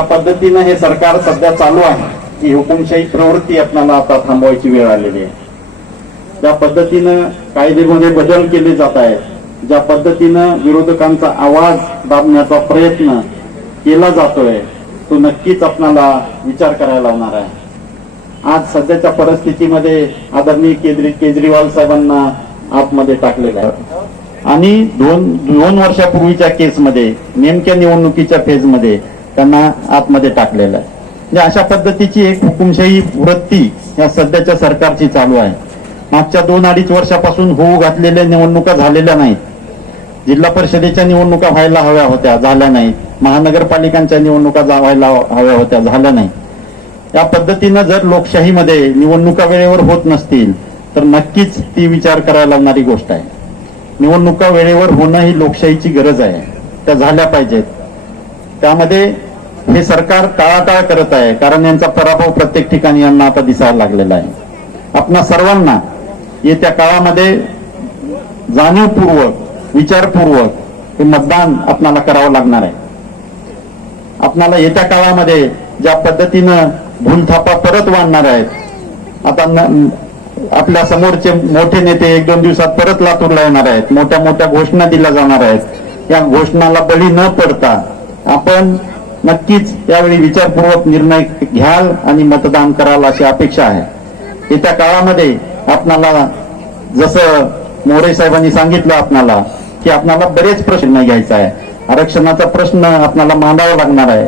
ज्या पद्धतीनं हे सरकार सध्या चालू आहे. ही हुकुमशाही प्रवृत्ती आपल्याला आता थांबवायची वेळ आलेली आहे. ज्या पद्धतीनं कायदेमध्ये बदल केले जात आहेत ज्या पद्धतीनं विरोधकांचा आवाज दाबण्याचा प्रयत्न केला जातोय तो नक्कीच आपल्याला विचार करायला लावणार आहे. आज सध्याच्या परिस्थितीमध्ये आदरणीय केजरी केजरीवाल साहेबांना आतमध्ये टाकलेलं आहे. आणि दोन दोन वर्षापूर्वीच्या केसमध्ये नेमक्या निवडणुकीच्या फेजमध्ये त्यांना आतमध्ये टाकलेलं आहे. म्हणजे अशा पद्धतीची एक हुकुमशाही वृत्ती या सध्याच्या सरकारची चालू आहे. मागच्या दोन अडीच वर्षापासून होऊ घातलेल्या निवडणुका झालेल्या नाहीत. जिल्हा परिषदेच्या निवडणुका व्हायला हव्या होत्या झाल्या नाहीत. महानगरपालिकांच्या निवडणुका व्हायला हव्या होत्या झाल्या नाही या पद्धतीनं जर लोकशाहीमध्ये निवडणुका वेळेवर होत नसतील तर नक्कीच ती विचार करायला लागणारी गोष्ट आहे. निवडणुका वेळेवर होणं ही लोकशाहीची गरज आहे. त्या झाल्या पाहिजेत. त्यामध्ये हे सरकार टाळाटाळ करत आहे कारण यांचा पराभव प्रत्येक ठिकाणी यांना आता दिसायला लागलेला आहे. आपणा सर्वांना येत्या काळामध्ये जाणीवपूर्वक विचारपूर्वक हे मतदान आपणाला करावं लागणार आहे. आपणाला येत्या काळामध्ये ज्या पद्धतीनं भूलथापा परत वाढणार आहेत आता आपल्या समोरचे मोठे नेते एक दोन दिवसात परत लातूरला येणार आहेत मोठ्या मोठ्या घोषणा दिल्या जाणार आहेत. या घोषणाला बळी न पडता आपण नक्कीच यावेळी विचारपूर्वक निर्णय घ्याल आणि मतदान कराल अशी अपेक्षा आहे. येत्या काळामध्ये आपणाला जसं मोरे साहेबांनी सांगितलं आपणाला की आपणाला बरेच प्रश्न घ्यायचा आहे. आरक्षणाचा प्रश्न आपणाला मांडावा लागणार आहे.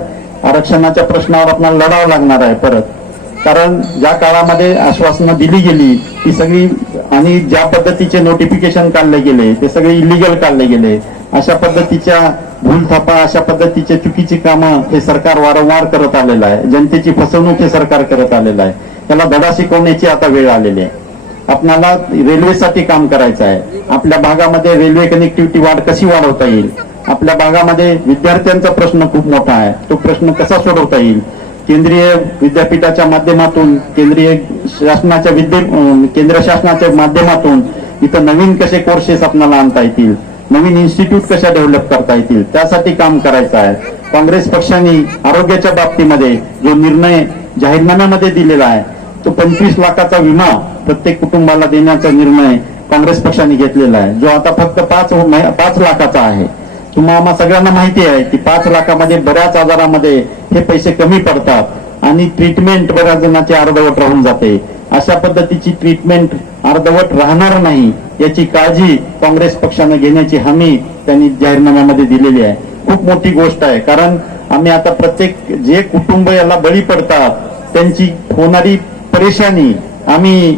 आरक्षणाच्या प्रश्नावर आपल्याला लढावं लागणार आहे परत. कारण ज्या काळामध्ये आश्वासनं दिली गेली ती सगळी आणि ज्या पद्धतीचे नोटिफिकेशन काढले गेले ते सगळे इलिगल काढले गेले अशा पद्धतीच्या भूलथापा अशा पद्धतीचे चुकीची कामं हे सरकार वारंवार करत आलेलं आहे. जनतेची फसवणूक हे सरकार करत आलेलं आहे. त्याला धडा शिकवण्याची आता वेळ आलेली आहे. आपणाला रेल्वेसाठी काम करायचं आहे. आपल्या भागामध्ये रेल्वे कनेक्टिव्हिटी वाढ कशी वाढवता येईल? आपल्या भागामध्ये विद्यार्थ्यांचा प्रश्न खूप मोठा आहे. तो प्रश्न कसा सोडवता येईल? केंद्रीय विद्यापीठाच्या माध्यमातून केंद्रीय शासनाच्या विद्या केंद्र शासनाच्या माध्यमातून इथं नवीन कसे कोर्सेस आपल्याला आणता येतील? नवीन इन्स्टिट्यूट कशा डेव्हलप करता येतील त्यासाठी काम करायचं आहे. काँग्रेस पक्षाने आरोग्याच्या बाबतीमध्ये जो निर्णय जाहीरनाम्यामध्ये दिलेला आहे तो पंचवीस लाखाचा विमा प्रत्येक कुटुंबाला देण्याचा निर्णय काँग्रेस पक्षाने घेतलेला आहे. जो आता फक्त पाच हो- पाच लाखाचा आहे. तुम्हाला सगळ्यांना माहिती आहे की पाच लाखामध्ये बऱ्याच आजारामध्ये हे पैसे कमी पडतात. आणि ट्रीटमेंट बऱ्याच जणांची अर्धवट राहून जाते. अशा पद्धतीची ट्रीटमेंट अर्धवट राहणार नाही याची काळजी काँग्रेस पक्षानं घेण्याची हमी त्यांनी जाहीरनाम्यामध्ये दिलेली आहे. खूप मोठी गोष्ट आहे कारण आम्ही आता प्रत्येक जे कुटुंब याला बळी पडतात त्यांची होणारी परेशानी आम्ही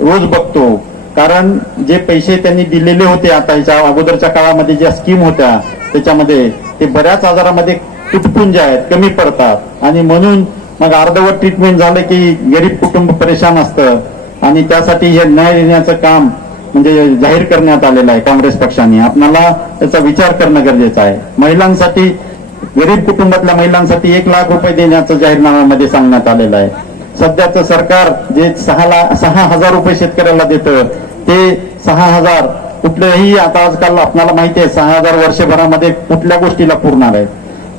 रोज बघतो. कारण जे पैसे त्यांनी दिलेले होते आता ह्याच्या अगोदरच्या काळामध्ये ज्या स्कीम होत्या त्याच्यामध्ये ते बऱ्याच आजारामध्ये तुटपुंज आहेत कमी पडतात. आणि म्हणून मग अर्धवट ट्रीटमेंट झालं की गरीब कुटुंब परेशान असतं. आणि त्यासाठी हे न्याय देण्याचं काम म्हणजे जाहीर करण्यात आलेलं आहे काँग्रेस पक्षाने. आपल्याला त्याचा विचार करणं गरजेचं आहे. महिलांसाठी गरीब कुटुंबातल्या महिलांसाठी एक लाख रुपये देण्याचं जाहीरनाम्यामध्ये सांगण्यात आलेलं आहे. सध्याचं सरकार जे सहा लाख सहा हजार रुपये शेतकऱ्याला देतं ते सहा हजार कुठल्याही आता आजकाल आपल्याला माहिती आहे सहा हजार वर्षभरामध्ये कुठल्या गोष्टीला पुरणार आहे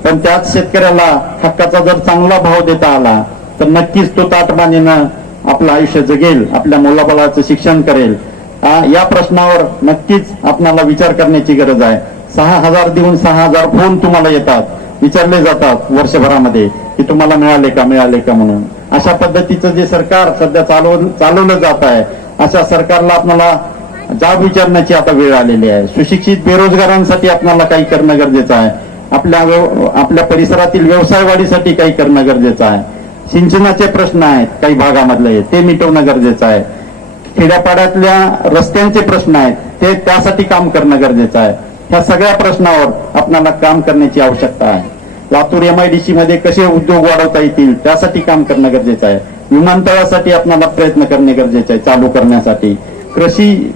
पण त्याच शेतकऱ्याला हक्काचा जर चांगला भाव देता आला तर नक्कीच तो ताटमानेनं आपलं आयुष्य जगेल आपल्या मुलाबाळाचं शिक्षण करेल. या प्रश्नावर नक्कीच आपणाला विचार करण्याची गरज आहे. सहा हजार देऊन सहा हजार फोन तुम्हाला येतात. विचारले जातात वर्षभरामध्ये की तुम्हाला मिळाले का मिळाले का म्हणून. अशा पद्धतीचं जे सरकार सध्या चालव चालवलं जात आहे अशा सरकारला आपल्याला जाब विचारण्याची आता वेळ आलेली आहे. सुशिक्षित बेरोजगारांसाठी आपल्याला काही करणं गरजेचं आहे. आपल्या आपल्या परिसरातील व्यवसाय वाढीसाठी काही करणं गरजेचं आहे. सिंचनाचे प्रश्न आहेत काही भागामधले ते मिटवणं गरजेचं आहे. खेड्यापाड्यातल्या रस्त्यांचे प्रश्न आहेत ते त्यासाठी काम करणं गरजेचं आहे. ह्या सगळ्या प्रश्नावर आपल्याला काम करण्याची आवश्यकता आहे. लातूर एमआयडीसी मध्ये कसे उद्योग वाढवता येतील त्यासाठी काम करणं गरजेचं आहे. विमानतळासाठी आपल्याला प्रयत्न करणे गरजेचे आहे चालू करण्यासाठी. कृषी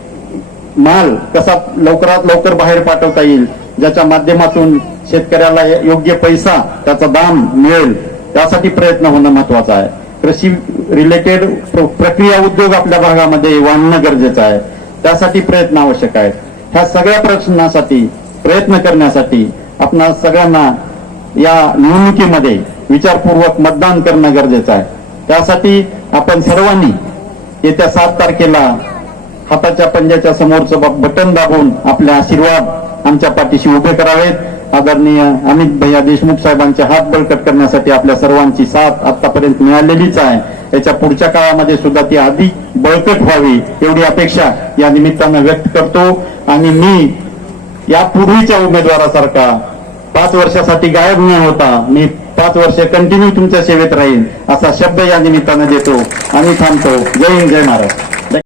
माल कसा लवकरात लवकर बाहेर पाठवता येईल ज्याच्या माध्यमातून शेतकऱ्याला योग्य पैसा त्याचा दाम मिळेल त्यासाठी प्रयत्न होणं महत्वाचं आहे. कृषी रिलेटेड प्रक्रिया उद्योग आपल्या भागामध्ये वाढणं गरजेचं आहे. त्यासाठी प्रयत्न आवश्यक आहेत. ह्या सगळ्या प्रश्नासाठी प्रयत्न करण्यासाठी आपणा सगळ्यांना या निवडणुकीमध्ये विचारपूर्वक मतदान करणं गरजेचं आहे. त्यासाठी आपण सर्वांनी येत्या सात तारखेला हाताच्या पंजाच्या समोरचं बटन दाबून आपले आशीर्वाद आमच्या पाठीशी उभे करावेत. आदरणीय अमित भैया देशमुख साहेबांचे हात बळकट करण्यासाठी आपल्या सर्वांची साथ आतापर्यंत मिळालेलीच आहे. याच्या पुढच्या काळामध्ये सुद्धा ती अधिक बळकट व्हावी एवढी अपेक्षा या निमित्तानं व्यक्त करतो. आणि मी यापूर्वीच्या उमेदवारासारखा पाच वर्षासाठी गायब न होता मी पाच वर्ष कंटिन्यू तुमच्या सेवेत राहीन असा शब्द या निमित्तानं देतो. आणि थांबतो. जय हिंद जय महाराज